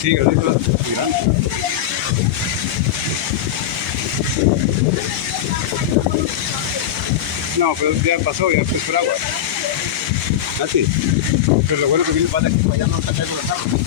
Sí, agrícola. No, pero ya pasó, ya fue por agua. Así. Pero lo bueno que viene para allá no está cayendo las aguas.